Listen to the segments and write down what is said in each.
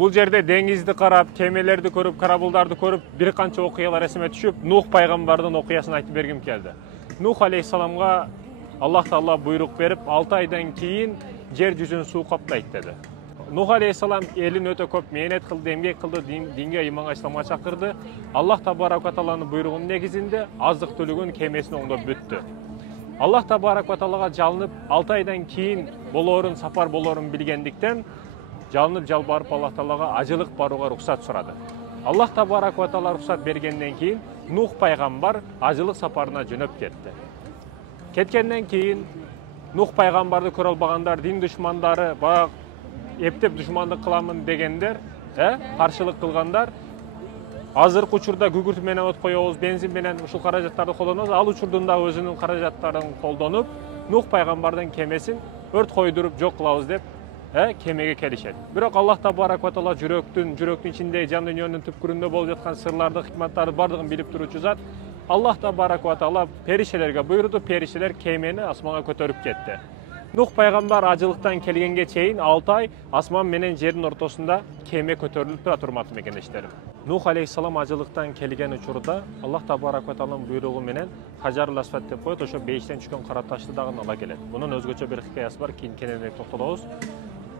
Бул жерде деңизди карап, кемелерди көрүп, карабылдарды көрүп, бир канча окуялар эсиме түшүп, Нух пайгамбардын окуясын айтып бергим келди. Нух алейхиссаламга Аллах Таала буйрук берип, 6 айдан кийин жер жүзүн суу каптайт деди. Нух алейхиссалам элин өтө көп мээнет кылды, эмгек кылды, динге, иманга, исламга чакырды. Аллах табарак ва тааланын буйругунун негизинде азык түлүгүн кемесин оңдоп бүттү. Аллах табарак ва таалага жалынып, 6 айдан кийин болоорун, сапар болоорун билгендиктен жалынып жалбарып Аллах Таалага ажылык барууга уруксат сурады. Аллах табарак ва таала уруксат бергенден кийин Нух пайгамбар ажылык сапарына жөнөп кетти. Кеткенден кийин Нух пайгамбарды көрө албагандар, дин душмандары, баягы эптеп душмандык кыламын дегендер, каршылык кылгандар, азыркы учурда күкүрт менен от коебуз, бензин менен ушул каражаттарды колдонобуз. Ал учурдун да өзүнүн каражаттарын колдонуп, Нух пайгамбардын кемесин өрт койдуруп жок кылабыз деп кемеге келишет. Бирок Аллах табарак ва таала жүрөктүн ичинде, жан дүйнөнүн түпкүрүндө болуп жаткан сырларды, хикматтарды бардыгын билип турчу зат. Аллах табарак ва таала перишелерге буйруду, перишелер кемени асманга көтөрүп кетти. Нух пайгамбар ажылыктан келгенге чейин 6 ай асман менен жердин ортосунда кеме көтөрүлүп турат, урматтуу мекендештерим. Нух алейхиссалам ажылыктан келген учурда Аллах табарак ва тааланын буйругу менен Хажарул Асвад деп коет, ошо бейиштен түшкөн кара ташты дагы ала келет. Мунун өзгөчө бир хикаясы бар, кийин кененирээк токтолобуз.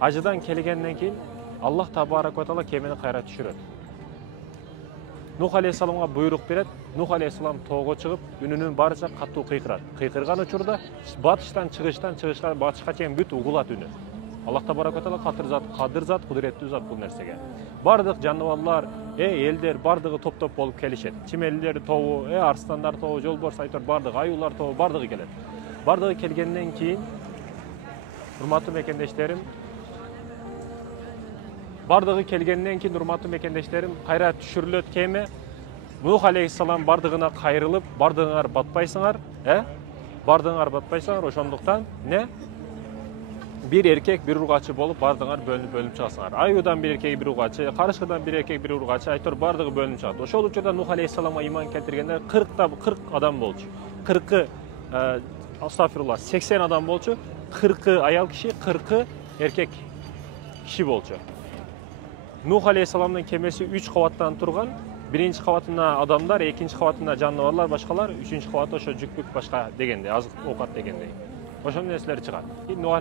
Ажыдан келгенден кийин Аллах табарак ва таала кемени кайра түшүрөт. Нух алейхиссаламга буйрук берет. Нух алейхиссалам тоого чыгып, үнүнүн барыча катуу кыйкырат. Кыйкырган учурда батыштан чыгышка батышка чейин бүт угулат үнү. Аллах табарак ва таала кадыр зат, кудуреттүү зат бул нерсеге. Бардык жаныбарлар, элдер бардыгы топ-топ болуп келишет. Чимелдер тобу, арстандар тобу, жолборс айтор бардыгы, аюулар тобу бардыгы келет. Бардыгы келгенден кийин, урматтуу мекендештерим, кайра түшүрүлөт кеме. Нух алейхиссалам бардыгына кайрылып, бардыгыңар батпайсыңар, ошондуктан бир эркек, бир ургачы болуп бардыгыңар бөлүнүп чыгасыңар. Аюудан бир эркек, бир ургачы, карышкыдан бир эркек, бир ургачы, айтор бардыгы бөлүнүп чыгат. Ошол учурда Нух алейхиссаламга иман келтиргендер 40 адам болчу. 80 адам болчу. 40 аял киши, 40 эркек киши болчу. Нух алейхиссаламдын кемеси 3 кабаттан турган. Биринчи кабатына адамдар, экинчи кабатына жаныбарлар, башкалар, үчүнчү кабаты ошо жүк-бүк башка дегендей, азык оокат дегендей. Ошондой нерселер чыгат.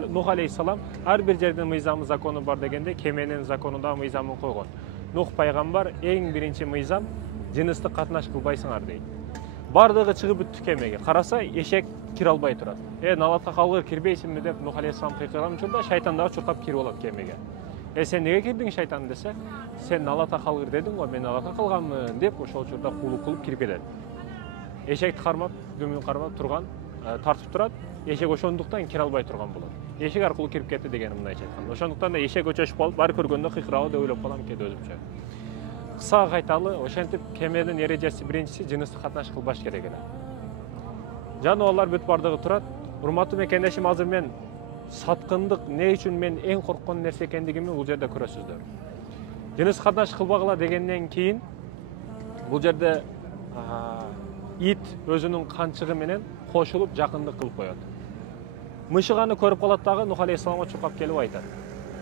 Нух алейхиссалам ар бир жердин мыйзамы, закону бар дегенде, кеменин законунда мыйзамын койгон. Нух пайгамбар эң биринчи мыйзам жыныстык катнаш кылбайсыңар дейт. Бардыгы чыгып бүттү кемеге. Караса, эшек кире албай турат. Налатка калгыр кирбейсиңби деп Нух алейхиссалам кыйкырган учурда шайтан дагы чуркап кирип алат кемеге. Сен неге кирдиң шайтан десе, сен налата калгыр дедиң го, мен налата калганмын деп ошол учурда кулук кылып кирип кетет. Эшекти кармап, дөмүн кармап турган, тартып турат. Эшек ошондуктан кире албай турган болот. Эшек аркылуу кирип кетти дегени мындайча айтканда. Ошондуктан да эшек өчөшүп калып, баары көргөндө кыйкырабы деп ойлоп калам кээде өзүмчө. Кысага кайталы, ошентип кеменин эрежеси биринчиси жыныстык катнаш кылбаш керек эле. Жаныбарлар бүт бардыгы турат. Урматтуу мекендешим, азыр мен саткындык не үчүн мен эң корккон нерсе экендигимди бул жерде көрөсүздөр. Жыныстык катнаш кылбагыла дегенден кийин бул жерде ит өзүнүн канчыгы менен кошулуп жакындык кылып коет. Мышык аны көрүп калат дагы Нух алейхиссаламга чуркап келип айтат.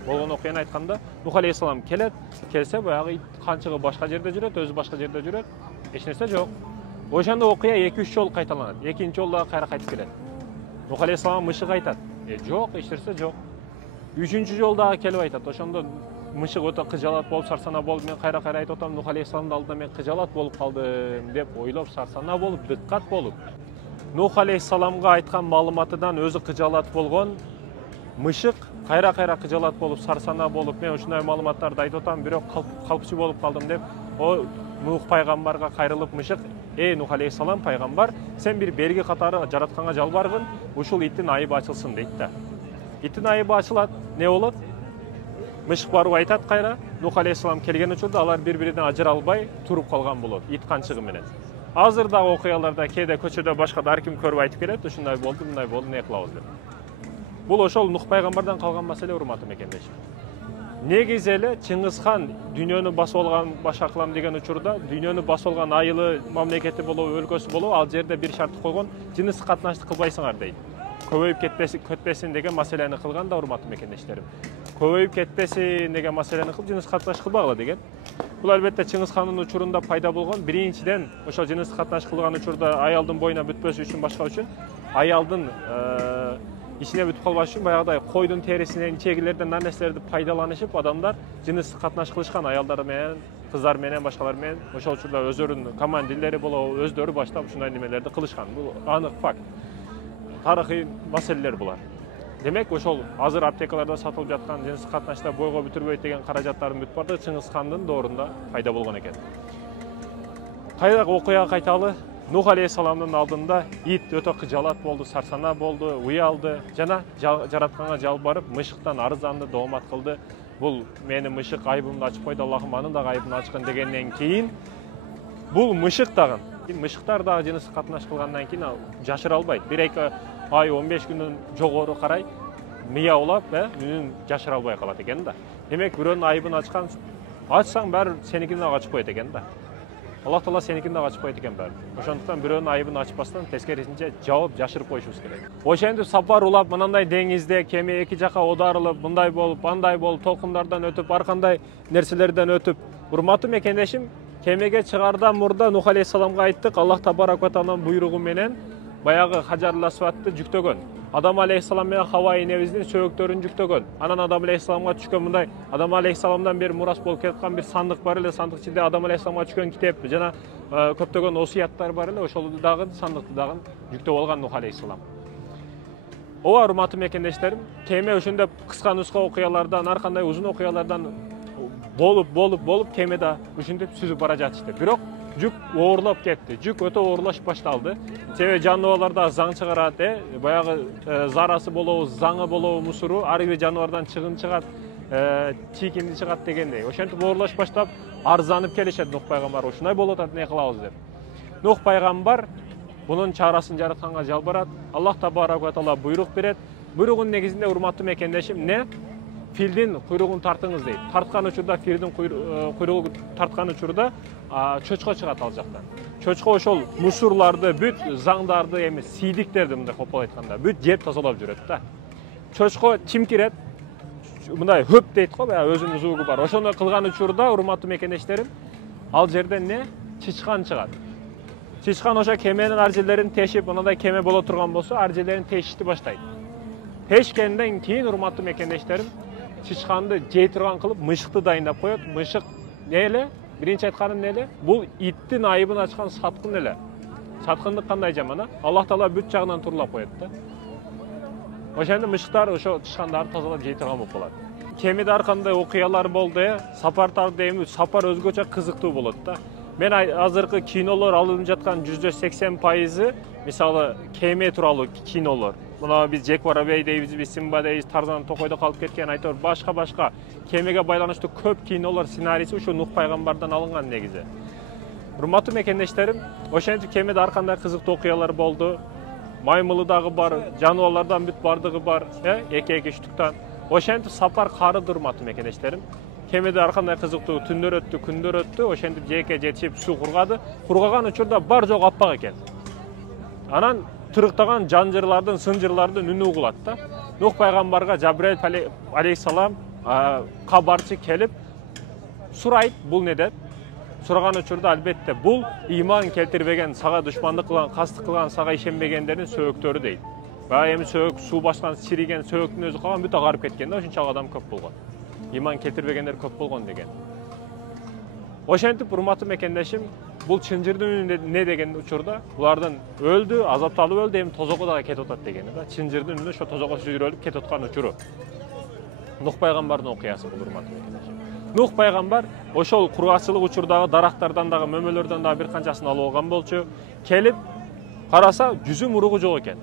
Болгон окуяны айтканда, Нух алейхиссалам келсе баягы ит канчыгы башка жерде жүрөт, өзү башка жерде жүрөт, эч нерсе жок. Ошондо окуя 2-3 жолу кайталанат. Экинчи жолу дагы кайра кайтып келет. Нух алейхиссалам мышык айтат. Жок, эч нерсе жок. Үчүнчү жолу дагы келип айтат. Ошондо мышык өтө кыжалат болуп, сарсана болуп, мен кайра айтып атам, Нух алейхиссаламдын алдында мен кыжалат болуп калдым деп ойлоп, сарсана болуп, дыккат болуп. Нух алейхиссаламга айткан маалыматынан өзү кыжалат болгон мышык кайра кыжалат болуп, сарсана болуп, мен ушундай маалыматтарды айтып атам, бирок калпчу болуп калдым деп, Нух пайгамбарга кайрылып мышык, Нух алейхиссалам пайгамбар, сен бир белги катары жаратканга жалбаргын, ушул иттин айыбы ачылсын дейт да. Иттин айыбы ачылат, не болот? Мышык барып айтат кайра, Нух алейхиссалам келген учурда алар бири-биринен ажыра албай туруп калган болот, ит канчыгы менен. Азыр дагы окуяларда кээде көчөдө башкада ар ким көрүп айтып келет, ушундай болду, мындай болду, не кылабыз деп. Бул ошол Нух пайгамбардан калган маселе, урматтуу мекендешим. Негизи эле Чыңгыз-хан дүйнөнү басып алган, башка кылам деген учурда, дүйнөнү басып алган айылы, мамлекети болобу, өлкөсү болобу, ал жерде бир шарт койгон, жыныстык катнашты кылбайсыңар дейт. көбөйүп кетпесин деген маселени кылган да, урматтуу мекендештерим. Көбөйүп кетпесин деген маселени кылып жыныстык катнаш кылбагыла деген. Бул албетте Чыңгыз хандын учурунда пайда болгон. Биринчиден ошол жыныстык катнаш кылган учурда аялдын боюна бүтпөсү үчүн, башка үчүн аялдын ичине бүтүп калбаш үчүн баягыдай койдун терисинен, чегилерден, нерселерди пайдаланышып, адамдар жыныстык катнаш кылышкан, аялдар менен, кыздар менен, башкалар менен. Ошол учурда өздөрүнүн командирлери болобу, өздөрү баштап ушундай немелерди кылышкан. Бул анык факт. Тарыхый маселелер булар. Демек, ошол азыр аптекаларда сатылып жаткан жыныстык катнашта бойго бүтүрбөйт деген каражаттардын бүт бардыгы Чыңгыз хандын доорунда пайда болгон экен. Кайдак окуяга кайталы. Нух алейхисаламдын алдында ит өтө кыжалат болду, сарсана болду, уялды жана жаратканга жалбарып, мышыктан арызданды, доомат кылды. Бул менин мышык айыбымды ачып койду, Аллахым анын да айыбын ачкын дегенден кийин бул мышык дагы, мышыктар дагы жыныстык катнаш кылгандан кийин жашыра албайт. 1-2 ай 15 күндөн жогору карай мыяулап, үнүн жашыра албай калат экен да. Демек, бирөөнүн айыбын ачсаң баары сеникин дагы ачып коет экен да. Аллах Таала сеникин дагы ачып коет экен баары. Ошондуктан бирөөнүн айыбын ачпастан тескерисинче жаап жашырып коюшубуз керек. Ошентип сапар улап, мынандай деңизде кеме эки жака оодарылып, мындай болуп, андай болуп, толкундардан өтүп, ар кандай нерселерден өтүп, урматтуу мекендешим, кемеге чыгардан мурда Нух алейхисаламга айттык, Аллах табарак ва тааланын буйругу менен баягы Хаджарул Асвадты жүктөгөн. Адам алейхисалам менен Хава энебиздин сөөгөктөрүн жүктөгөн. Анан Адам алейхисаламга түшкөн мындай Адам алейхисаламдан бери мурас болуп кеткан бир сандык бар эле. Сандык ичинде Адам алейхисаламга түшкөн китеп жана көптөгөн осуяттар бар эле. Ошол дагы сандыкты дагы жүктөп алган Нух алейхисалам. Ооба, урматтуу мекендештерим, кеме ошондой кыска нуска окуялардан, ар кандай узун окуялардан болуп кемеде ушинтип сүзүп бара жатышты. Бирок жүк оорлоп кетти. Жүк өтө оорлош башталды. Себеби жаныбарларда заң чыгарат, баягы зарасы болобу, заңы болобу, мусуру, ар бир жаныбардан чыгын чыгат, чийкинди чыгат дегендей. Ошентип оорлош баштап арызданып келишет Нух пайгамбар. Ушундай болуп атат, эмне кылабыз деп. Нух пайгамбар бунун чарасын жаратканга жалбарат. Аллах табарак ва таала буйрук берет. Буйругунун негизинде, урматтуу мекендешим, филдин куйругун тартыңыз дейт. Тарткан учурда, филдин куйругун тарткан учурда чөчкө чыгат ал жактан. Чөчкө ошол мусурларды, бүт заңдарды, эми сийдиктерди мындай копол айтканда, бүт жеп тазалап жүрөт да. Чөчкө чимкирет, мындай хөп дейт го, баягы өзүнүн звугу бар. Ошону кылган учурда, урматтуу мекендештерим, ал жерден чычкан чыгат. Чычкан ошо кеменин ар жерлерин тешип, мындай кеме боло турган болсо, ар жерлерин тешишти баштайт. Тешкенден кийин, урматтуу мекендештерим, чычканды жей турган кылып, мышыкты дайындап коет. Мышык эле? Биринчи айтканым эле? Бул иттин айыбын ачкан саткын эле. Саткындык кандай жаман, Аллах Таала бүт жагынан турлап коет да. Ошондо мышыктар ошо чычкандарды тазалап жей турган болуп калат. Кемеде ар кандай окуялар болду, сапарларда эми сапар өзгөчө кызыктуу болот да. Мен азыркы кинолор алынып жаткан %80% мисалы кеме тууралуу кинолор. Мына биз Жек Воробей дейбиз, биз Симба дейбиз, Тарзан Токойдо калып кеткен, айтор башка кемеге байланыштуу көп кинолор сценарийси ушу Нух пайгамбардан алынган негизи. Урматтуу мекендештерим, ошентип кемеде ар кандай кызыктуу окуялар болду. Маймылы дагы бар, жаныбарлардан бүт бардыгы бар, эки үчтүктөн. Ошентип сапар карыды, урматтуу мекендештерим. Кемеде ар кандай кызыктуу түндөр өттү, күндөр өттү, ошентип жээкке жетишип суу кургады. Кургаган учурда бар жок аппак экен. Анан тырыктаган жанжырлардын, сынжырлардын үнү угулат да. Нух пайгамбарга Жабраил алейхисалам кабарчы келип сурайт, бул не деп? Сураган учурда албетте бул ыйман келтирбеген, сага душмандык кылган, кастык кылган, сага ишенбегендердин сөөгөктөрү дейт. Баягы эми сөөгөк суу баскан, сириген сөөгөктүн өзү калган, бүт агарып кеткен да, ошончалык адам көп болгон. Ыйман келтирбегендер көп болгон деген. Ошентип, урматтуу мекендешим, бул чынжырдын үнү не деген учурда, булардын өлдү, азапталып өлдү, эми тозого дагы кетип атат деген да. Чынжырдын үнү ошо тозого сүйрөлүп кетип аткан учуру. Нух пайгамбардын окуясы бул, урматтуу мекендешим. Нух пайгамбар ошол кургакчылык учурдагы дарактардан дагы, мөмөлөрдөн дагы бир канчасын алып алган болчу. Келип караса, жүзү муругу жок экен.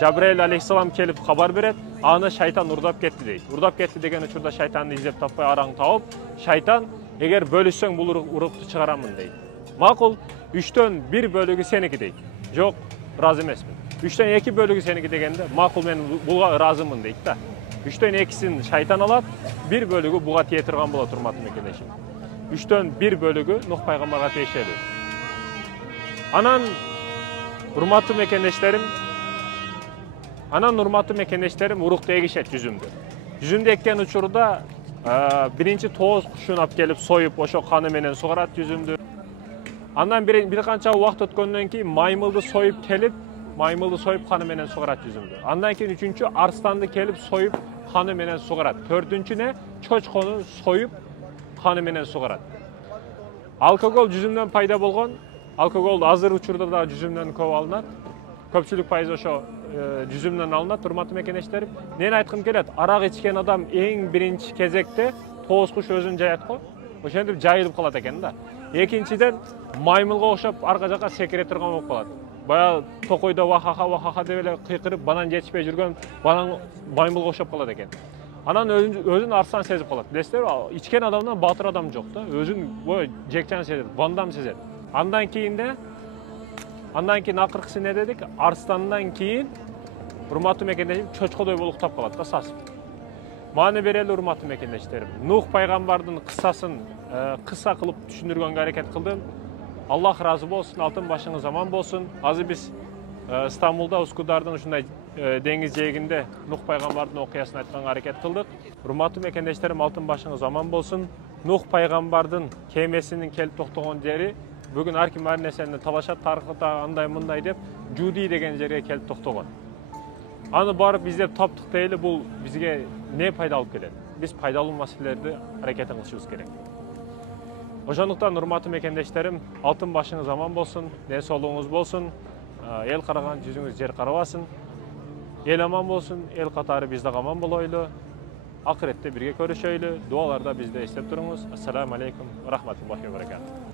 Жабраил алейхисалам келип кабар берет, аны шайтан урдап кетти дейт. Урдап кетти деген учурда шайтанды издеп таппай араң тауып, шайтан эгер бөлүшсөң бул урукту чыгарамын дейт. Макул, 3төн 1 бөлүгү сеники дейт. Жок, ыраазы эмесмин. 3төн 2 бөлүгү сеники дегенде, макул мен буга ыраазымын дейт да. 3төн 2син шайтан алат, 1 бөлүгү буга тие турган болот, урматтуу мекендешим. 3төн 1 бөлүгү Нух пайгамбарга тиешелүү. Анан, урматтуу мекендештерим, Анан урматтуу мекендештерим урук эгишет жүзүмдү. Жүзүмдү эккен учурда биринчи тооз кушун алып келип союп, ошо каны менен сугарат жүзүмдү. Андан бир канча убакыт өткөндөн кийин маймылды союп келип, каны менен сугарат жүзүмдү. Андан кийин үчүнчү арстанды келип союп каны менен сугарат. Төртүнчүнө чочкону союп каны менен сугарат. Алкогол жүзүмдөн пайда болгон. Алкогол азыр учурда да жүзүмдөн көп алынат. Көпчүлүк пайыз ошо жүзүмдөн алынат, урматтуу мекендештерим. Мен айткым келет, арак ичкен адам эң биринчи кезекте тооз куш өзүн жаят го. Ошентип жайылып калат экен да. Экинчиден маймылга окшоп арка жака секире турган болуп калат. Бая токойдо вахаха деп эле кыйкырып банан жетишпей жүргөн банан маймылга окшоп калат экен. Анан өзүн арстан сезип калат. Билесиздерби, ичкен адамдан баатыр адам жок да. Өзүн жекчан сезет, бандам сезет. Андан кийин акыркысы не дедик? Арстандан кийин урматтуу мекендештерим чочкодой болуп уктап калат да, сасып. Маани берели урматтуу мекендештерим. Нух пайгамбардын кыссасын кыса кылып түшүндүргөнгө аракет кылдым. Аллах разы болсун, алтын башыңыз аман болсун. Азыр биз Стамбулда Ускудардын ушундай деңиз жээгинде Нух пайгамбардын окуясын айтканга аракет кылдык. Урматтуу мекендештерим, алтын башыңыз аман болсун. Нух пайгамбардын кемесинин келип токтогон жери бүгүн ар ким ар нерсени талашат, тарыхта андай мындай деп, Жуди деген жерге келип токтогон. Аны барып издеп таптык дейли, бул бизге не пайда алып келет? Биз пайдалуу маселелерди аракетин кылышыбыз керек. Ошондуктан урматтуу мекендештерим, алтын башыңыз аман болсун, ден соолугуңуз болсун, эл караган жүзүңүз жер карабасын. Эл аман болсун, эл катары биз дагы аман болойлу. Акыретте бирге көрүшөйлү. Дуаларда бизди эстеп туруңуз. Ассаламу алейкум ва рахматуллахи ва баракатух.